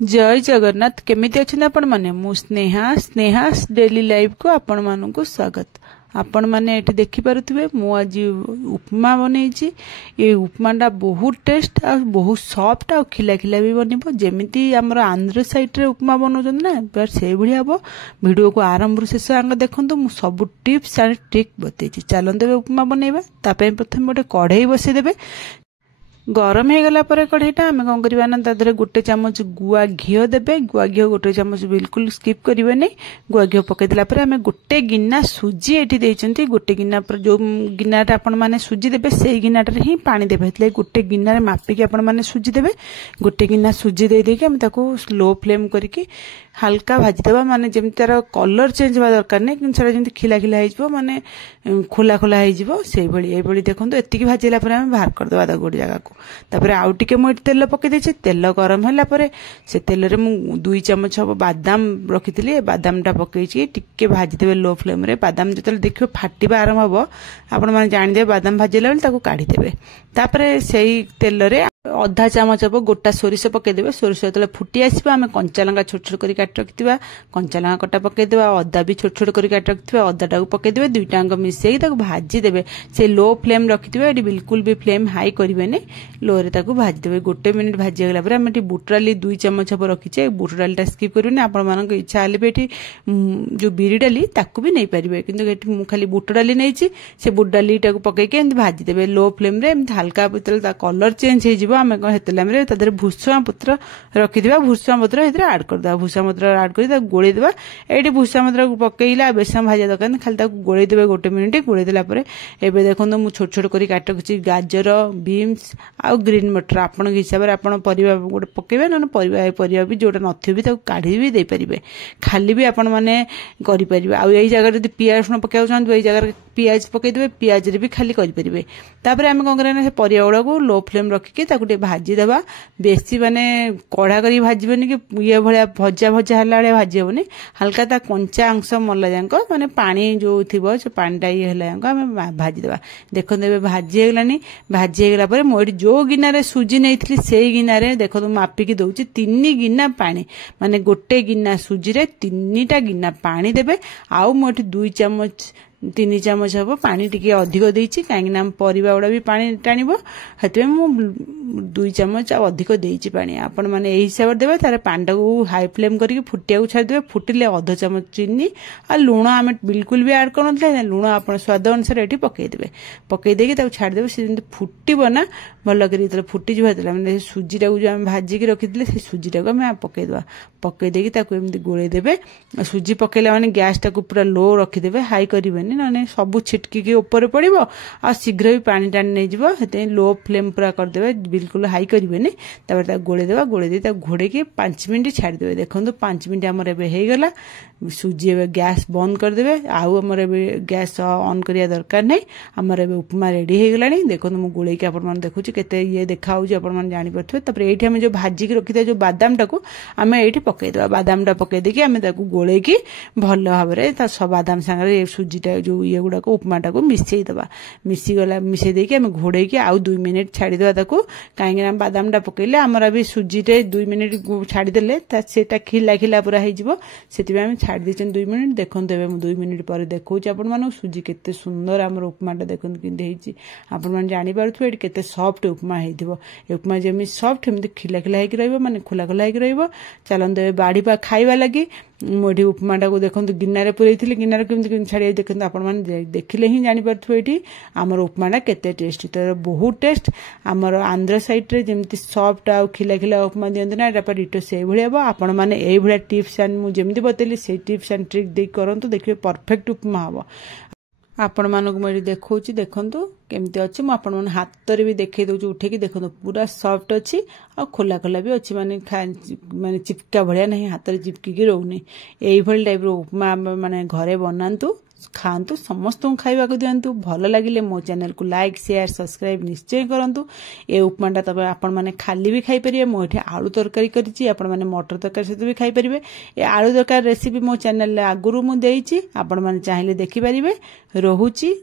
जय जगन्नाथ केमिति अच्छे आपण माने मु स्नेहा स्नेहास डेली लाइफ को आपण मानू स्वागत। आपण माने एठी देखि पारुथिबे मु आज उपमा बनैछि। ये उपमाटा बहुत टेस्ट आ बहुत सॉफ्ट आ खिला खिला भी बनिबो जेमिति हमर आंध्र साइड रे उपमा बनौछन ना पर से भଳି हबो। वीडियो को आरंभ रु शेष आंग देखंतु मु सब टिप्स एंड ट्रिक बतैछि। चलंतु उपमा बनैबा। तापे प्रथम गोटे कढ़ई बसै देबे। गरम हो गला पर कढ़ईटा आम कौन करवा ना तादरे गोटे चामच गुआ घी देबे। गुआ घी गोटे चामच बिल्कुल स्किप करेंगे नहीं। गुआ घी पकईदेला आम गोटे गिना सुजी एठी देइचंती। गोटे गिना पर जो गिनाटा आपण माने सुजी देबे से गिनाटारे ही पानी देबे। हेतले गोटे गिनारे मापिकी आपण माने सुजी देबे। गोटे गिना सुजी दे देके हम ताको स्लो फ्लेम करके हल्का भाजी देबा। माने जेम तार कलर चेंज होवा दरकार नै कि सेटा जेमति खिला खिला हो जिवो माने खोला खोला हो जिवो से भଳି ए भଳି देखंतु एतिकी भाजीला पर हम बाहर कर देबा ता गोटे जगह को। तापर आउ टिके मु तेल पकई देछि। तेल गरम होला परे से तेल रे मु 2 चम्मच हबो बादाम रखिथिली। बादामटा पकईछि टिके भाजी देबे लो फ्लेम रे। बादाम जतल देखियो फाटिबा आरंभ हबो आपण माने जानि देबे बादाम भाजिला बेल ताको काढी देबे। तापर सेही तेल रे आधा चामच हबो गोटा सोरिष पकई देबे। सोरिष जतले फुटी आसीबा आमे कंचा लंका छोट छोट करी काट रखिथिबा। कंचा लंका कटा पकई देबा। अदा भी छोट छोट करी काट रखिथिबा। अदाटा को पकई देबे। दुईटा अंग मिसेई ताको भाजी देबे। से लो फ्लेम रखिथिबे। एडी बिल्कुल भी फ्लेम हाई करिवेनी। लो रे ताको भाजी देबे। गोटे मिनिट भाजी गला पर आमे टी बुट डाली 2 चम्मच हबो रखिछे। बुट डालीटा स्किप करिवेनी। आपण मानक इच्छा आले बेटी जो बिरी डाली ताको भी नै परिबे किंतु एटी मु खाली बुट डाली नैछि। से बुट डालीटा को पकई के एंत भाजी देबे लो फ्लेम रे। एंत हल्का पतल ता कलर चेंज हे जिवो। आमे हेतलाम तादर भूसुआ पत्र रखिथिबा। भूसुआ पत्र हेतरे ऐड कर देबा। भूसुआ पत्र ऐड करी ता गोळै देबा। एडी भूसुआ पत्र पकईला बेसन भाजा दरकार खाली ता गोळै देबे। गोटे मिनिट गोळै देला परे एबे देखंतु मु छोट छोट करी काट रखिछि गाजर बीन्स आ ग्रीन मटर। आपण हिसाब रे आपण परिबा गोटे पकेबे न परिबा भी जोटा नथिबे भी ताको काढी भी दे परिबे। खाली भी आपण माने करि परिबे। आ एई जगह जदी पियाज न पकाउ छन एई जगह पियाज पकई देबे। पियाज रे भी खाली करि परिबे। तापर हम कोन करना से परिबा गुडा को लो फ्लेम रखि के ताको टे भाजी देबा। बेसी माने कड़ा करी भाजीबेनी कि ये भलिया भजा भजा हला बेले भाजी होबनी। हल्का ता कंचा अंश मल्ला जांको माने पानी जो थिबो से पानीटा ये हला जांको हम भाजी देबा। देखो देबे भाजी हेगलानी। भाजी हेगला परे मोडी जो गिनारे सुजी नैथिली सेई गिनारे देखो तो मापी की दउची 3 गिना पानी। माने गोटे गिना सुजी रे 3टा गिना पानी देबे। आउ मोठी 2 चम्मच 3 चम्मच हबो पानी टिके अधिक देइछि काहे ना परिबा उडा भी पानी टानिबो। हते मु 2 चम्मच आ अधिक देइछि पानी। आपण माने एही हिसाब देबे। तारे पांडा को हाई फ्लेम करके फुटिया को छाड़ देबे। फुटिले आधा चम्मच चीनी आ लूण आमे बिल्कुल भी ऐड करनथले। लूण आपण स्वाद अनुसार एठी पकई देबे। पकई देके ताको छाड़ देबे। से जंत फुटिबो ना भल करी तले फुटी जिबा तले माने सुजीटा को जो हम भाजी के रखितले से सुजीटा को हम पकई देबा। पकई देके ताको एमदी गोळे देबे। सुजी पकैला माने गैस टा को पूरा लो रखि देबे। हाई करिवेनी ना सब छिटकी के ऊपर पड़िबो आ शीघ्र भी पानी टाणी नै जिवो। हेते लो फ्लेम पूरा कर देबे। बिल्कुल हाई करिवेनी। तापर ता गोळे देबा। गोळे दे ता घोड़े के 5 मिनिट छाड़ी देबे। देखंतु 5 मिनिट हमर एबे हे गेला। सुजी एबे गैस बंद कर देबे। आउ हमर एबे गैस ऑन करिया दरकार नै। हमर एबे उपमा रेडी हे गेलानी। देखंतु मु गोळे के आपण मान देखुची केते ये देखा होउची आपण मान जानि परथबे। तापर एठी हम जो भाजी के रखिता जो बादाम टाको हमें एठी पकई देबा। बादाम टा पकई देके हमें ताको गोळे की भलो भाबरे ता सब बादाम संगे सुजीटा जो ये गुडा को उपमाटा को मिसई दबा। मिसी गला मिसई देके हम घोड़े के आउ 2 मिनिट छाड़ी देबा ताको। काहे ना बादाम टा पकईले हमरा भी सुजी रे 2 मिनिट छाड़ी देले ता सेटा खिला खिला पूरा हे जिवो। सेति हम छाड़ी देचन 2 मिनिट। देखन देबे हम 2 मिनिट पर देखौची आपण मानो सुजी केते सुंदर हमर उपमाटा देखन किंदे हेची। आपण मान जानि पारथु एटी केते सॉफ्ट उपमा हेदिवो। उपमा जेमि सॉफ्ट हेमि खिला खिला हे कि रहइबो माने खुला खुला हे कि रहइबो। चलन देबे बाडी पा खाइबा लागि मोठी उपमाटा को देखंतु गिन्नारे पुरैथिले। गिन्नारे केमति छाड़ी देखंतु आपण मान देखिले ही जानि पारथु एटी हमर उपमाटा केते टेस्टी। तो बहुत टेस्ट हमर आंध्र साइड रे जेमति सॉफ्ट आ खिला खिला उपमा दियंत ना एटा पर डिटो से भଳି हबो। आपण माने एई भଳି टिप्स एंड मु जेमति बतेली से टिप्स एंड ट्रिक दे करंतु देखिबे परफेक्ट उपमा हबो। आपण मानक मु देखौची देखंतु केमती अछि। मु आपण मन हाथ रे भी देखै दउछु उठे कि देखंतु पूरा सॉफ्ट अछि आ खोला खोला भी अछि। माने चिपका भलिया नहीं हाथ रे चिपकी के रहउनी। एई भଳି टाइप रो उपमा माने घरे बनांतु खातु समस्त खाइबा को दियंतु। भल लागिले मो चैनल को लाइक शेयर सब्सक्राइब निश्चय करंतु। ए उपमाटा तबे आपण माने खाली भी खाइ परिबे। मो एठी आलू तरकारी करिछि। आपण माने मटर तरकारी सहित भी खाइ परिबे। ए आलू तरकारी रेसिपी मो चैनल ले आगुरु मु देइछि। आपण माने चाहिले देखि परिबे। रहुछि।